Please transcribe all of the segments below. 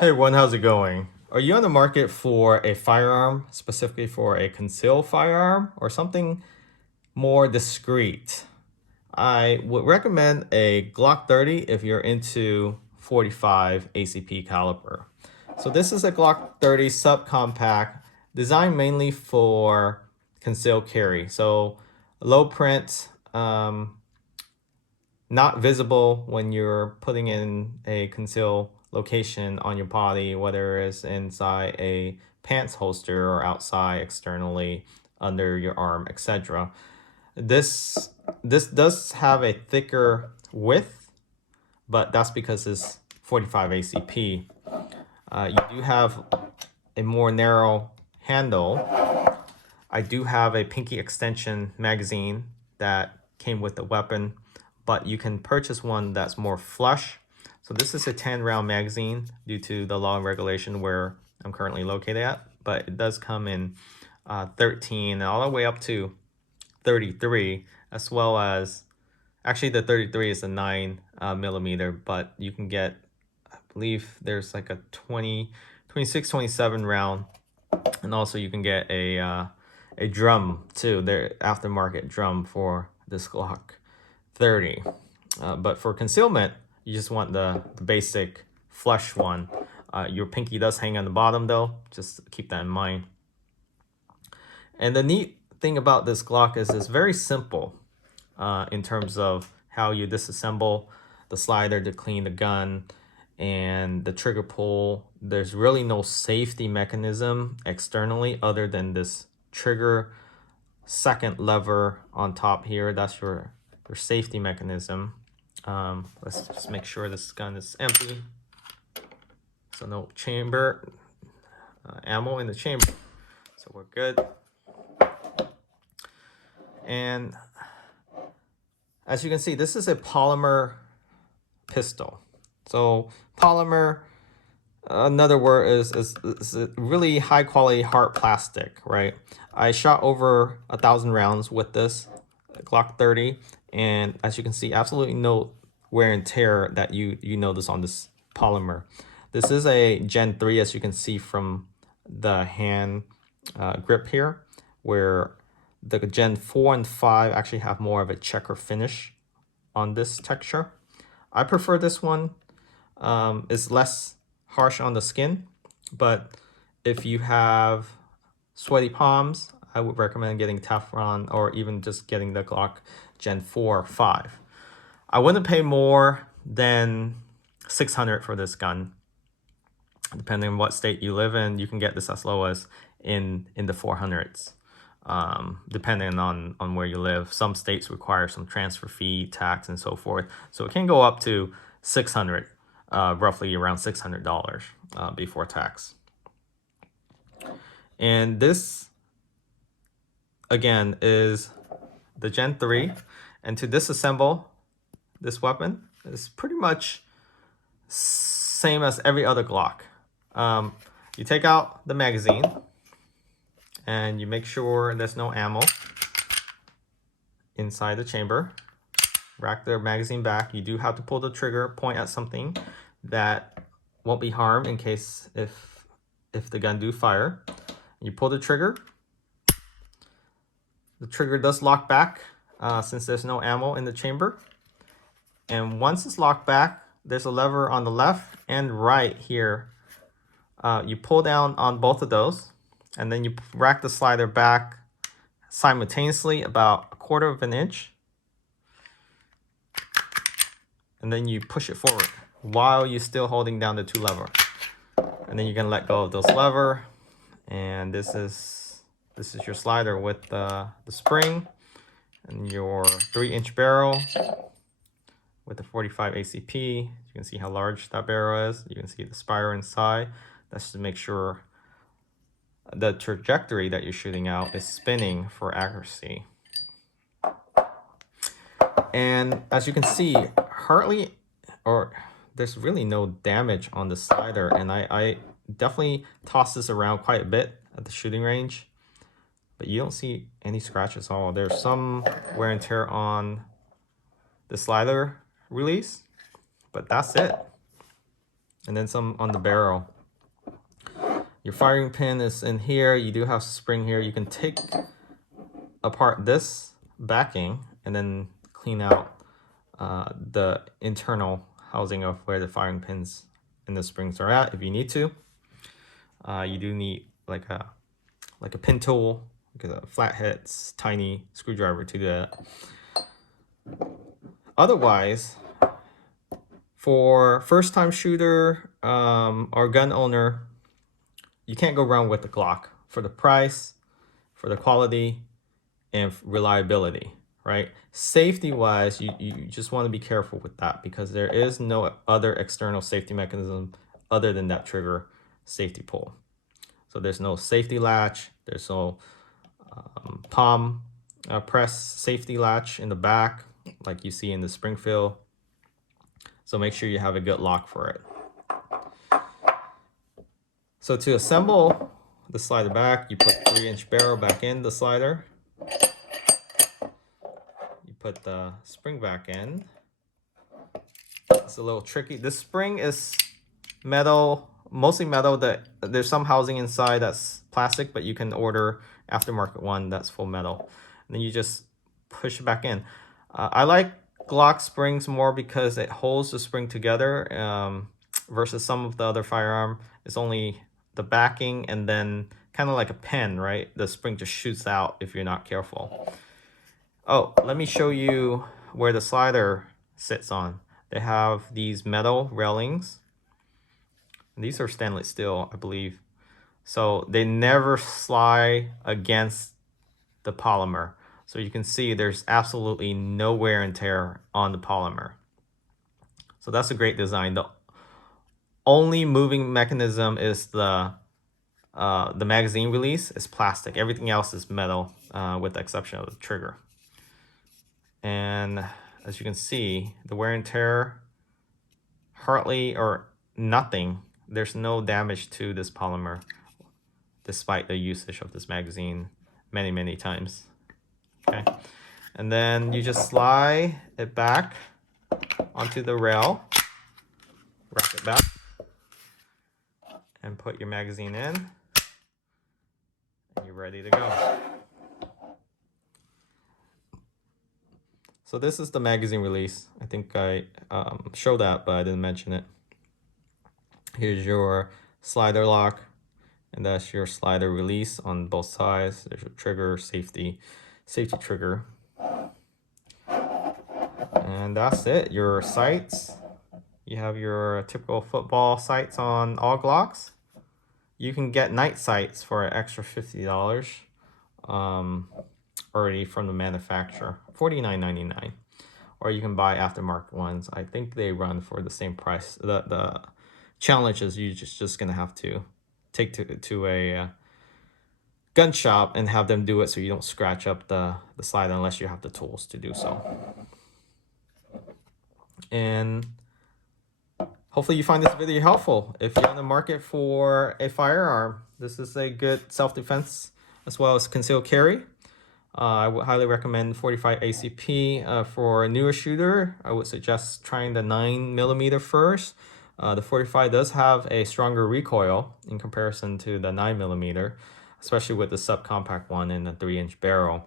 Hey everyone, how's it going? Are you on the market for a firearm, specifically for a concealed firearm or something more discreet? I would recommend a Glock 30 if you're into 45 ACP caliber. So this is a Glock 30 subcompact designed mainly for concealed carry. So low print, not visible when you're putting in a concealed location on your body, whether it's inside a pants holster or outside externally under your arm, etc. This does have a thicker width, but that's because it's 45 ACP. You do have a more narrow handle. I do have a pinky extension magazine that came with the weapon, but you can purchase one that's more flush. So this is a 10-round magazine due to the law and regulation where I'm currently located at, but it does come in 13 and all the way up to 33, as well as, actually the 33 is a 9 millimeter, but you can get, I believe there's like a 26, 27 round, and also you can get a drum too, their aftermarket drum for this Glock 30. But for concealment, you just want the basic flush one. Your pinky does hang on the bottom though, just keep that in mind. And the neat thing about this Glock is it's very simple in terms of how you disassemble the slider to clean the gun and the trigger pull. There's really no safety mechanism externally other than this trigger second lever on top here. That's your safety mechanism. Let's just make sure this gun is empty, so no chamber ammo in the chamber, so we're good. And as you can see, this is a polymer pistol. So polymer, another word is a really high quality hard plastic, right? I shot over 1,000 rounds with this Glock 30, and as you can see, absolutely no wear and tear that you notice on this polymer. This is a Gen 3, as you can see from the hand grip here, where the Gen 4 and 5 actually have more of a checker finish on this texture. I prefer this one. It's less harsh on the skin, but if you have sweaty palms, I would recommend getting Teflon or even just getting the Glock Gen 4 or 5. I wouldn't pay more than $600 for this gun. Depending on what state you live in, you can get this as low as in the 400s. Depending on where you live. Some states require some transfer fee, tax, and so forth. So it can go up to $600, roughly around $600 before tax. And this, again, is the Gen 3. And to disassemble this weapon is pretty much same as every other Glock. You take out the magazine and you make sure there's no ammo inside the chamber. Rack the magazine back. You do have to pull the trigger, point at something that won't be harmed in case if the gun do fire. You pull the trigger. The trigger does lock back since there's no ammo in the chamber. And once it's locked back, there's a lever on the left and right here. You pull down on both of those, and then you rack the slider back simultaneously about 1/4 of an inch. And then you push it forward while you're still holding down the 2 levers. And then you can let go of those levers. And this is your slider with the spring and your 3-inch barrel with the 45 ACP. You can see how large that barrel is. You can see the spiral inside. That's to make sure the trajectory that you're shooting out is spinning for accuracy. And as you can see, there's really no damage on the slider, and I definitely toss this around quite a bit at the shooting range, but you don't see any scratches at all. There's some wear and tear on the slider release, but that's it. and then some on the barrel. Your firing pin is in here. You do have a spring here. You can take apart this backing and then clean out the internal housing of where the firing pins and the springs are at if you need to. You do need like a pin tool, like a flathead, tiny screwdriver to do that. Otherwise, for first-time shooter or gun owner, you can't go wrong with the Glock for the price, for the quality, and reliability, right? Safety-wise, you just want to be careful with that because there is no other external safety mechanism other than that trigger safety pull. So there's no safety latch, there's no palm press safety latch in the back like you see in the Springfield. So make sure you have a good lock for it. So to assemble the slider back, you put 3-inch barrel back in the slider. You put the spring back in. It's a little tricky. This spring is metal, mostly metal. There's some housing inside that's plastic, but you can order aftermarket one that's full metal. And then you just push it back in. I like Glock springs more because it holds the spring together versus some of the other firearm. It's only the backing and then kind of like a pen, right? The spring just shoots out if you're not careful. Oh, let me show you where the slider sits on. They have these metal railings. These are stainless steel, I believe. So they never slide against the polymer. So you can see there's absolutely no wear and tear on the polymer. So that's a great design. The only moving mechanism is the magazine release is plastic. Everything else is metal with the exception of the trigger. And as you can see, the wear and tear, hardly or nothing. There's no damage to this polymer despite the usage of this magazine many times. Okay, and then you just slide it back onto the rail, wrap it back, and put your magazine in, and you're ready to go. So this is the magazine release. I think I showed that, but I didn't mention it. Here's your slider lock, and that's your slider release on both sides. There's your trigger, safety trigger. And that's it. Your sights. You have your typical football sights on all Glocks. You can get night sights for an extra $50 already from the manufacturer, $49.99. Or you can buy aftermarket ones. I think they run for the same price. The challenge is you just gonna have to take to a gun shop and have them do it so you don't scratch up the slider unless you have the tools to do so. And hopefully you find this video helpful. If you're on the market for a firearm, this is a good self-defense as well as concealed carry. I would highly recommend 45 ACP. For a newer shooter, I would suggest trying the 9mm first. The 45 does have a stronger recoil in comparison to the 9mm, especially with the subcompact one and the 3-inch barrel.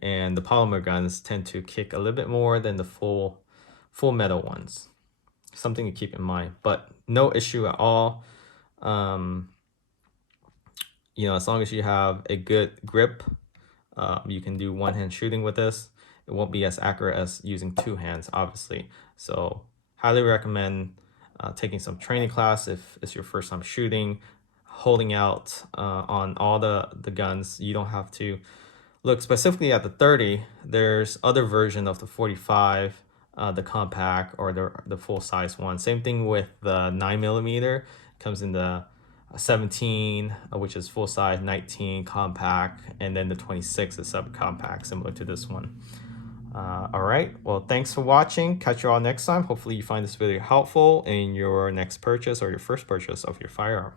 And the polymer guns tend to kick a little bit more than the full metal ones. Something to keep in mind, but no issue at all. You know, as long as you have a good grip, you can do one-hand shooting with this. It won't be as accurate as using two hands, obviously. So highly recommend taking some training class if it's your first time shooting, holding out on all the guns. You don't have to look specifically at the 30. There's other version of the 45, the compact or the full size one. Same thing with the 9mm. Comes in the 17, which is full size, 19 compact, and then the 26 is subcompact, similar to this one. All right, well, thanks for watching. Catch you all next time. Hopefully you find this video helpful in your next purchase or your first purchase of your firearm.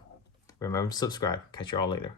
Remember to subscribe. Catch you all later.